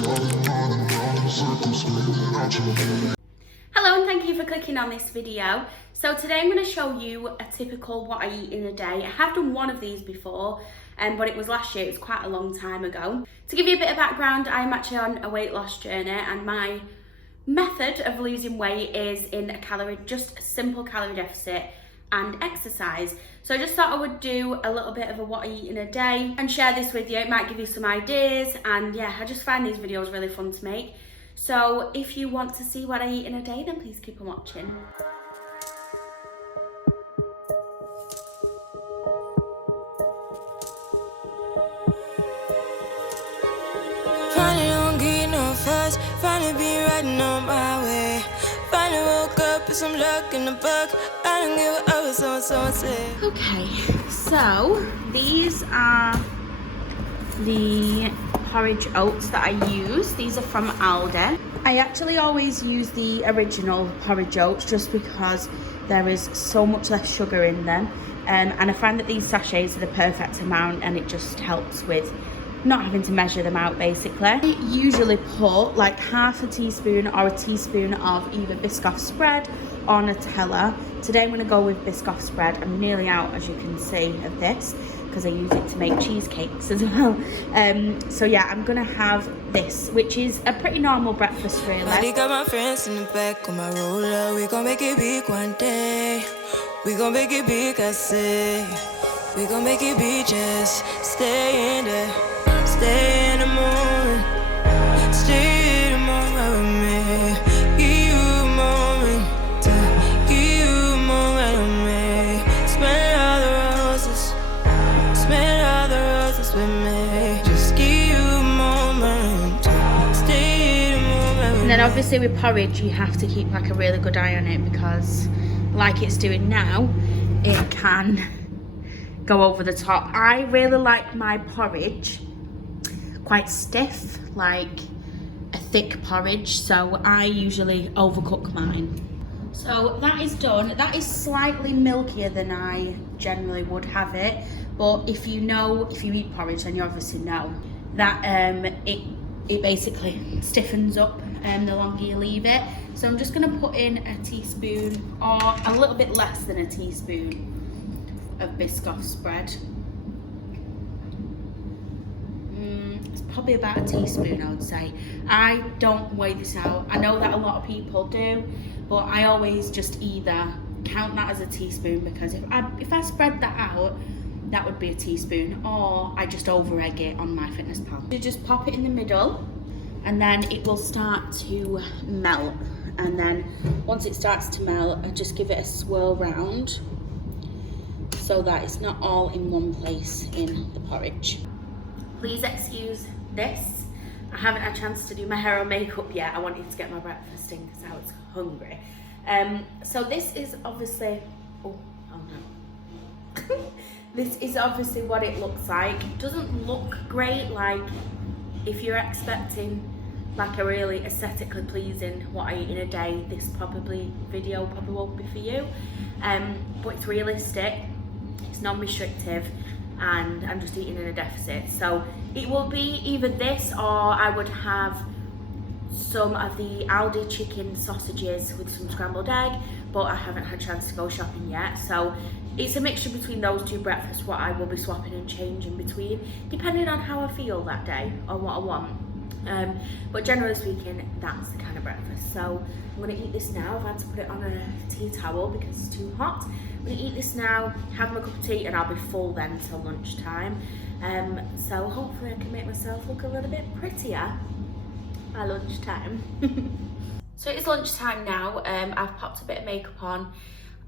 Hello and thank you for clicking on this video. So today I'm going to show you a typical what I eat in a day. I have done one of these before, but it was last year. It was quite a long time ago. To give you a bit of background, I'm actually on a weight loss journey, and my method of losing weight is in just a simple calorie deficit and exercise. So I just thought I would do a little bit of a what I eat in a day and share this with you. It might give you some ideas, and yeah, I just find these videos really fun to make. So if you want to see what I eat in a day, then please keep on watching. Finally don't get no fuss, finally be riding on my way. Finally woke up with some luck in the book. I don't give a what someone said. Okay, so these are the porridge oats that I use. These are from Aldi. I actually always use the original porridge oats just because there is so much less sugar in them, and I find that these sachets are the perfect amount, and it just helps with not having to measure them out basically. I usually put like half a teaspoon or a teaspoon of either Biscoff spread or Nutella. Today I'm going to go with Biscoff spread. I'm nearly out, as you can see, of this because I use it to make cheesecakes as well. So yeah, I'm gonna have this, which is a pretty normal breakfast really. I got my friends in the back of my roller. We gon' make it big one day. We gon' make it big, I say. We gon' make it big, just stay in there. Stay in the moment. Stay in the moment with me. Give you a moment. Give you a moment with me. Smell all the roses. Smell all the roses with me. Just give you a moment. Stay in the moment with And then obviously with porridge you have to keep like a really good eye on it, because like it's doing now, it can go over the top. I really like my porridge quite stiff, like a thick porridge, so I usually overcook mine. So that is done. That is slightly milkier than I generally would have it, but if you eat porridge, then you obviously know that it basically stiffens up the longer you leave it. So I'm just going to put in a teaspoon or a little bit less than a teaspoon of Biscoff spread. It's probably about a teaspoon, I would say. I don't weigh this out. I know that a lot of people do, but I always just either count that as a teaspoon, because if I spread that out, that would be a teaspoon, or I just over egg it on MyFitnessPal. You just pop it in the middle, and then it will start to melt. And then once it starts to melt, I just give it a swirl round so that it's not all in one place in the porridge. Please excuse this. I haven't had a chance to do my hair or makeup yet. I wanted to get my breakfast in because I was hungry. So this is obviously, oh no. This is obviously what it looks like. It doesn't look great. Like if you're expecting like a really aesthetically pleasing what I eat in a day, this video probably won't be for you. But it's realistic, it's non-restrictive, and I'm just eating in a deficit. So it will be either this, or I would have some of the Aldi chicken sausages with some scrambled egg, but I haven't had a chance to go shopping yet. So it's a mixture between those two breakfasts, what I will be swapping and changing between, depending on how I feel that day or what I want. But generally speaking, that's the kind of breakfast. So I'm going to eat this now. I've had to put it on a tea towel because it's too hot. I'm going to eat this now, have my cup of tea, and I'll be full then till lunchtime. So hopefully I can make myself look a little bit prettier by lunchtime. So it's lunchtime now. I've popped a bit of makeup on.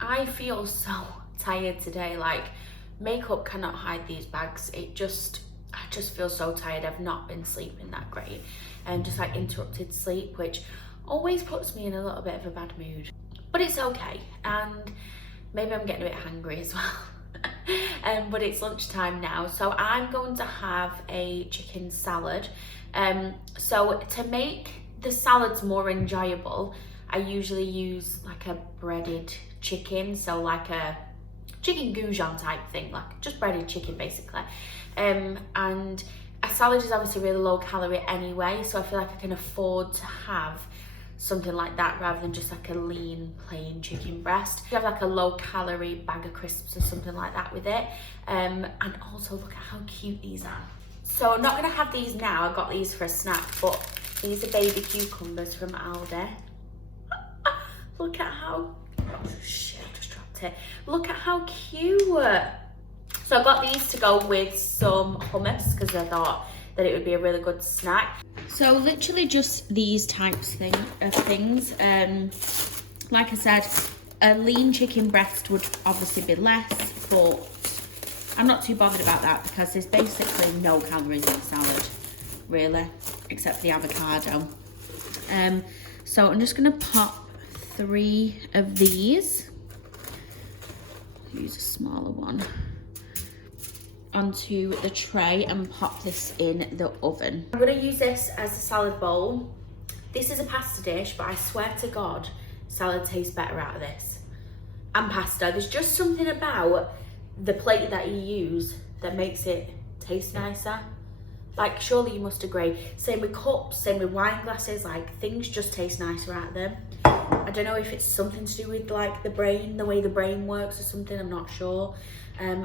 I feel so tired today. Like, makeup cannot hide these bags. I just feel so tired. I've not been sleeping that great, and just like interrupted sleep, which always puts me in a little bit of a bad mood, but it's okay. And maybe I'm getting a bit hungry as well. But it's lunchtime now, so I'm going to have a chicken salad. So to make the salads more enjoyable, I usually use like a breaded chicken, so like a chicken goujon type thing, like just breaded chicken basically. And I salad is obviously really low calorie anyway, so I feel like I can afford to have something like that rather than just like a lean plain chicken breast. You have like a low calorie bag of crisps or something like that with it. And also look at how cute these are. So I'm not gonna have these now, I got these for a snack, but these are baby cucumbers from Aldi. Look at how, oh shit, I just dropped it. Look at how cute. So I got these to go with some hummus because I thought that it would be a really good snack. So literally just these types of things. Like I said, a lean chicken breast would obviously be less, but I'm not too bothered about that because there's basically no calories in the salad, really, except for the avocado. So I'm just gonna pop 3 of these. Use a smaller one. Onto the tray and pop this in the oven. I'm gonna use this as a salad bowl. This is a pasta dish, but I swear to God, salad tastes better out of this. And pasta, there's just something about the plate that you use that makes it taste nicer. Like, surely you must agree. Same with cups, same with wine glasses, like things just taste nicer out of them. I don't know if it's something to do with like the brain, the way the brain works or something, I'm not sure.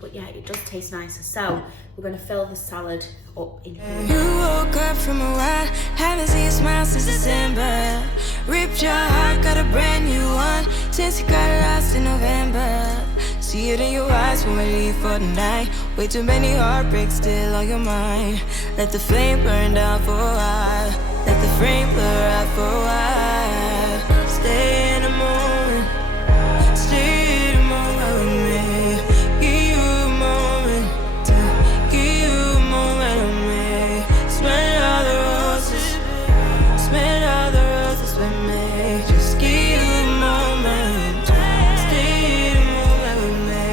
But yeah, it does taste nicer. So we're gonna fill the salad up in here. You woke up from a while, haven't seen a smile since December. Ripped your heart, got a brand new one since you got lost in November. See it in your eyes when we leave for the night. Way too many heartbreaks still on your mind. Let the flame burn down for a while. Let the frame blur out for a while. Stay in the moment. Stay in the moment with me. Give you a moment to give you a moment of me. Smell all the roses. Smell all the roses with me. Just give you a moment. Stay in the moment with me.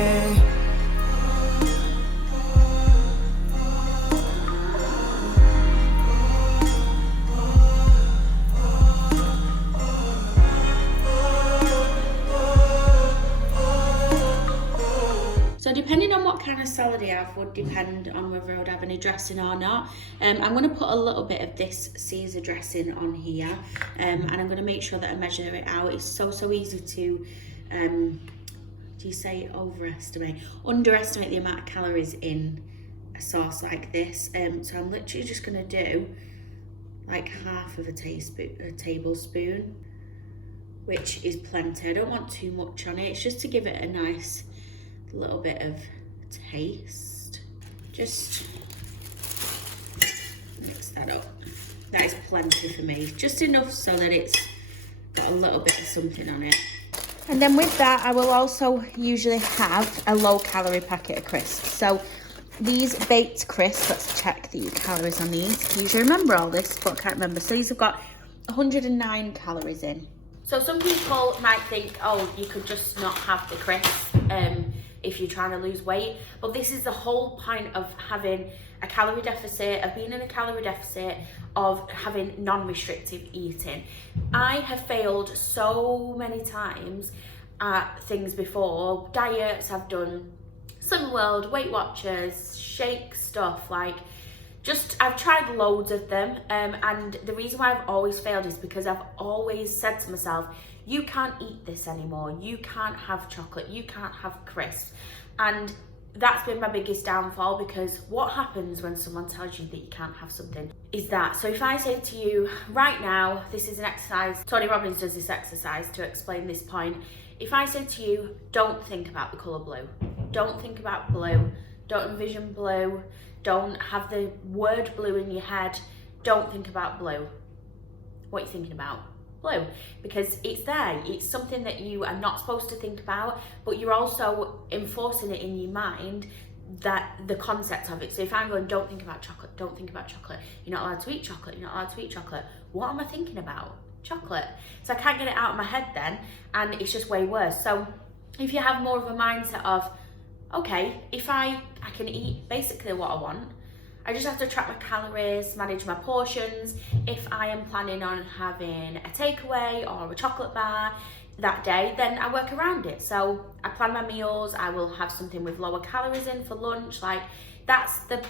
So depending on what kind of salad I have would depend on whether I would have any dressing or not. I'm going to put a little bit of this Caesar dressing on here, and I'm going to make sure that I measure it out. It's so easy to, do you say underestimate the amount of calories in a sauce like this. So I'm literally just going to do like half of a tablespoon, which is plenty. I don't want too much on it. It's just to give it a nice little bit of taste. Just mix that up. That is plenty for me. Just enough so that it's got a little bit of something on it. And then with that, I will also usually have a low calorie packet of crisps. So these baked crisps, let's check the calories on these. I usually remember all this, but I can't remember. So these have got 109 calories in. So some people might think, oh, you could just not have the crisps if you're trying to lose weight. But this is the whole point of having a calorie deficit, of being in a calorie deficit, of having non-restrictive eating. I have failed so many times at things before. Diets, I've done Slim World, Weight Watchers, shake stuff, like I've tried loads of them, and the reason why I've always failed is because I've always said to myself, you can't eat this anymore, you can't have chocolate, you can't have crisps. And that's been my biggest downfall, because what happens when someone tells you that you can't have something is that, so if I say to you right now, this is an exercise, Tony Robbins does this exercise to explain this point. If I say to you, don't think about the colour blue, don't think about blue, don't envision blue, don't have the word blue in your head, don't think about blue. What are you thinking about? Blue. Because it's there, it's something that you are not supposed to think about, but you're also enforcing it in your mind, that the concept of it. So if I'm going, don't think about chocolate, don't think about chocolate, you're not allowed to eat chocolate, you're not allowed to eat chocolate, what am I thinking about? Chocolate. So I can't get it out of my head then, and it's just way worse. So if you have more of a mindset of, okay, if I can eat basically what I want, I just have to track my calories, manage my portions. If I am planning on having a takeaway or a chocolate bar that day, then I work around it. So I plan my meals, I will have something with lower calories in for lunch. Like, that's the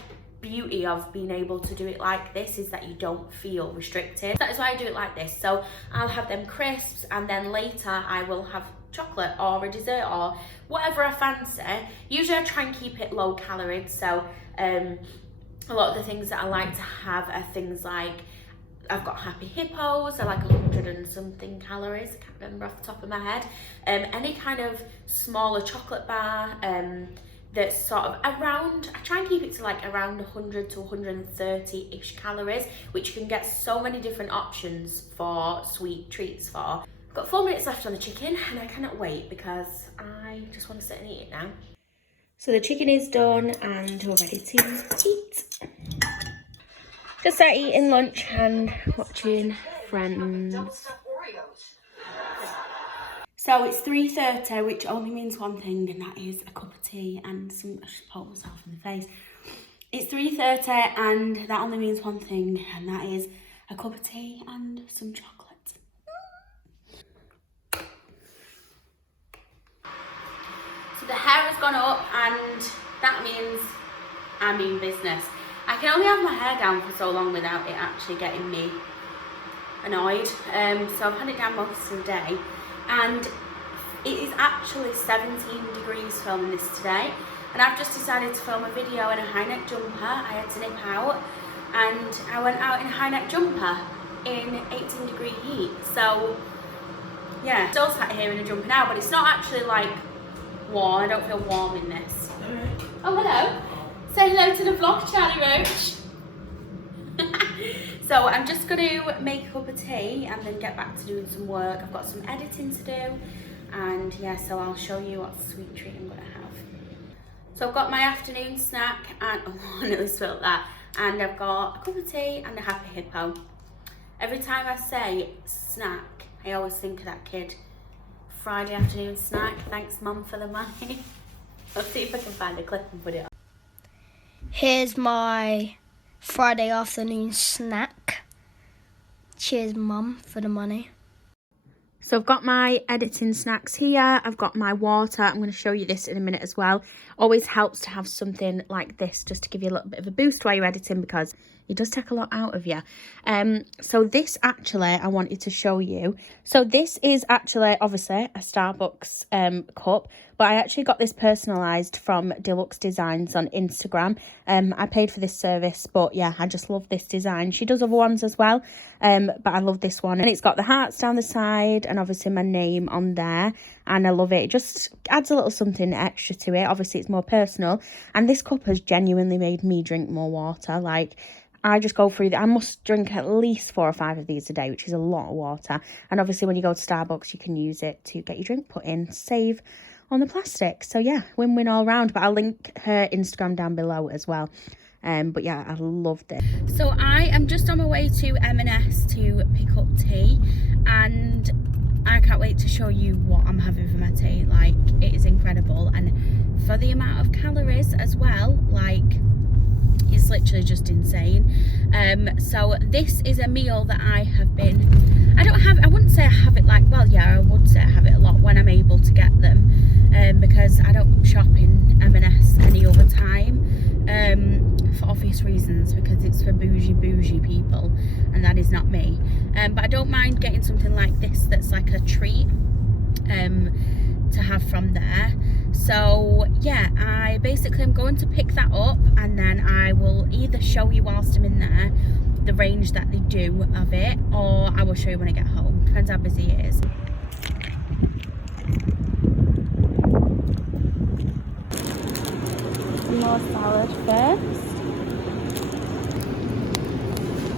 beauty of being able to do it like this is that you don't feel restricted. That is why I do it like this. So I'll have them crisps, and then later I will have chocolate or a dessert or whatever I fancy. Usually I try and keep it low calorie, so a lot of the things that I like to have are things like, I've got Happy Hippos, I like 100 and something calories, I can't remember off the top of my head. Any kind of smaller chocolate bar that's sort of around, I try and keep it to like around 100 to 130-ish calories, which you can get so many different options for sweet treats for. I've got 4 minutes left on the chicken and I cannot wait because I just want to sit and eat it now. So the chicken is done and we're ready to eat. Just started eating lunch and watching Friends. So it's 3:30, which only means one thing, and that is a cup of tea and some, I should put myself in the face. It's 3:30 and that only means one thing, and that is a cup of tea and some chocolate. So the hair has gone up and that means I mean business. I can only have my hair down for so long without it actually getting me annoyed. So I've had it down most of the day, and it is actually 17 degrees filming this today, and I've just decided to film a video in a high neck jumper. I had to nip out and I went out in a high neck jumper in 18 degree heat. So yeah, still sat here in a jumper now, but it's not actually like warm. I don't feel warm in this. Oh, hello. Say hello to the vlog, Charlie Roach. So I'm just going to make a cup of tea and then get back to doing some work. I've got some editing to do, and yeah, so I'll show you what sweet treat I'm going to have. So I've got my afternoon snack, and oh, I nearly spilled that. And I've got a cup of tea and a Happy Hippo. Every time I say snack, I always think of that kid. Friday afternoon snack. Thanks, Mum, for the money. Let's see if I can find a clip and put it on. Here's my Friday afternoon snack. Cheers, Mum, for the money. So I've got my editing snacks here. I've got my water. I'm going to show you this in a minute as well. Always helps to have something like this just to give you a little bit of a boost while you're editing, because it does take a lot out of you. So this actually I wanted to show you. So this is actually obviously a Starbucks cup, but I actually got this personalised from Deluxe Designs on Instagram. I paid for this service, but yeah, I just love this design. She does other ones as well, but I love this one. And it's got the hearts down the side and obviously my name on there. And I love it. It just adds a little something extra to it. Obviously, it's more personal. And this cup has genuinely made me drink more water. Like, I just go through I must drink at least 4 or 5 of these a day, which is a lot of water. And obviously when you go to Starbucks, you can use it to get your drink put in, save on the plastic. So yeah, win-win all round. But I'll link her Instagram down below as well. But yeah, I loved it. So I am just on my way to M&S to pick up tea, and I can't wait to show you what I'm having for my tea. Like, it is incredible, and for the amount of calories as well, like, it's literally just insane. So this is a meal that I have been, I wouldn't say I have it like, well yeah, I would say I have it a lot when I'm able to get them, because I don't shop in M&S any other time, for obvious reasons, because it's for bougie people, and that is not me. But I don't mind getting something like this that's like a treat to have from there. So yeah, I basically am going to pick that up, and then I will either show you whilst I'm in there the range that they do of it, or I will show you when I get home. Depends how busy it is. More salad first.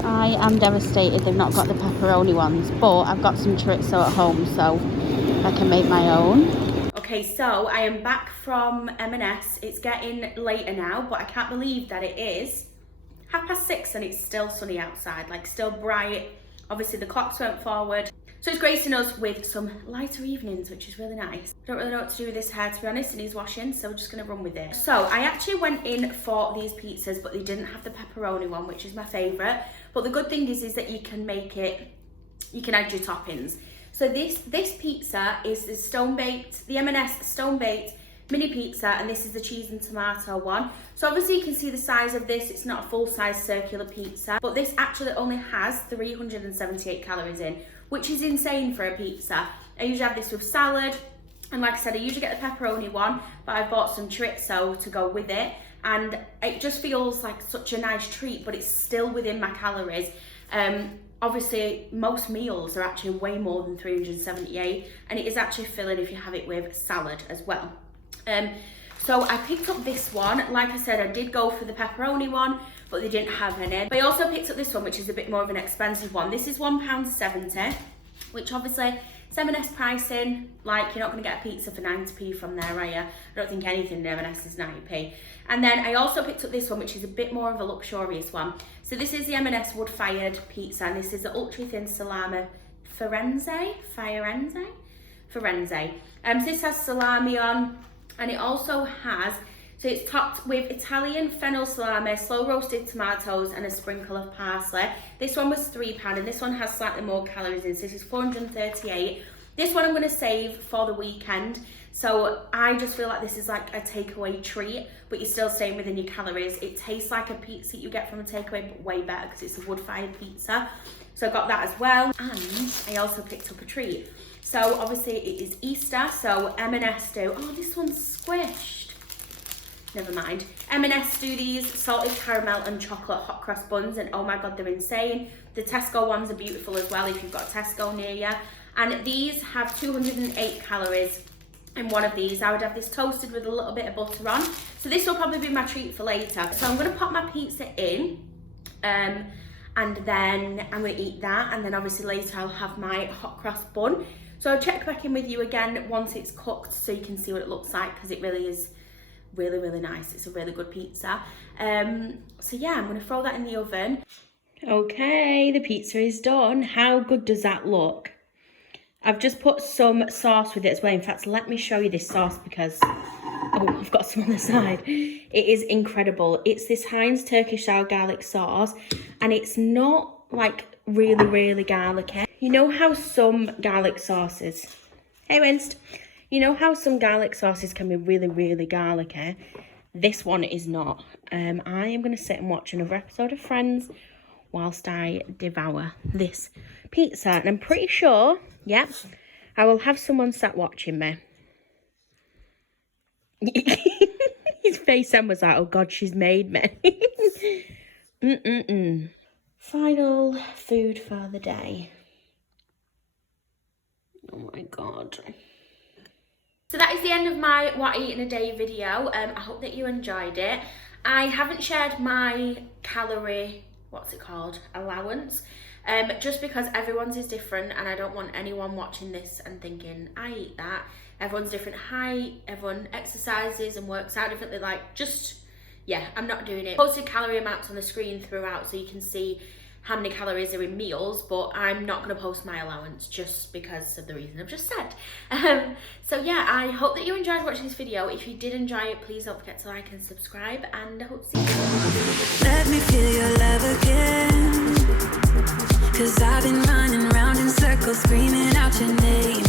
I am devastated they've not got the pepperoni ones, but I've got some chorizo at home, so I can make my own. Okay, so I am back from M&S. It's getting later now, but I can't believe that it is 6:30 and it's still sunny outside, like still bright. Obviously the clocks went forward, so it's gracing us with some lighter evenings, which is really nice. I don't really know what to do with this hair, to be honest. It needs washing, so we're just gonna run with it. So I actually went in for these pizzas, but they didn't have the pepperoni one, which is my favorite. But the good thing is that you can make it, you can add your toppings. So this pizza is the M&S stone baked mini pizza, and this is the cheese and tomato one. So obviously you can see the size of this. It's not a full-size circular pizza, but this actually only has 378 calories in, which is insane for a pizza. I usually have this with salad, and like I said, I usually get the pepperoni one, but I've bought some chorizo to go with it, and it just feels like such a nice treat, but it's still within my calories. Obviously, most meals are actually way more than 378, and it is actually filling if you have it with salad as well. So I picked up this one. Like I said, I did go for the pepperoni one, but they didn't have any. But I also picked up this one, which is a bit more of an expensive one. This is £1.70, which obviously it's M&S pricing. Like, you're not going to get a pizza for 90p from there, are you? I don't think anything in M&S is 90p. And then I also picked up this one, which is a bit more of a luxurious one. So this is the M&S wood-fired pizza, and this is the ultra-thin salami Firenze. So this has salami on, and it also has, so it's topped with Italian fennel salami, slow roasted tomatoes, and a sprinkle of parsley. This one was £3, and this one has slightly more calories in, so this is 438. This one I'm going to save for the weekend. So I just feel like this is like a takeaway treat, but you're still staying within your calories. It tastes like a pizza you get from a takeaway, but way better because it's a wood-fired pizza. So I got that as well, and I also picked up a treat. So obviously it is Easter, so M&S do, oh, this one's squished. Never mind. M&S do these salted caramel and chocolate hot cross buns, and oh my God, they're insane. The Tesco ones are beautiful as well if you've got a Tesco near you. And these have 208 calories in one of these. I would have this toasted with a little bit of butter on. So this will probably be my treat for later. So I'm gonna pop my pizza in, and then I'm gonna eat that, and then obviously later I'll have my hot cross bun. So I'll check back in with you again once it's cooked so you can see what it looks like, because it really is really, really nice. It's a really good pizza. So yeah, I'm gonna throw that in the oven. Okay, the pizza is done. How good does that look? I've just put some sauce with it as well. In fact, let me show you this sauce because, oh, I've got some on the side. It is incredible. It's this Heinz Turkish sour garlic sauce, and it's not like really, really garlicky. You know how some garlic sauces, hey Winst, you know how some garlic sauces can be really, really garlicky? This one is not. I am going to sit and watch another episode of Friends whilst I devour this pizza, and I'm pretty sure, yep, I will have someone sat watching me. His face then was like, oh God, she's made me. Final food for the day. Oh my God. So that is the end of my What I Eat in a Day video. I hope that you enjoyed it. I haven't shared my calorie, what's it called, allowance, just because everyone's is different, and I don't want anyone watching this and thinking, I eat that. Everyone's different height, everyone exercises and works out differently, like, just, yeah, I'm not doing it. Posted calorie amounts on the screen throughout so you can see how many calories are in meals, but I'm not going to post my allowance just because of the reason I've just said. So yeah, I hope that you enjoyed watching this video. If you did enjoy it, please don't forget to like and subscribe, and I hope to see you. Let me feel your love again, 'cause I've been running round in circles screaming out your name.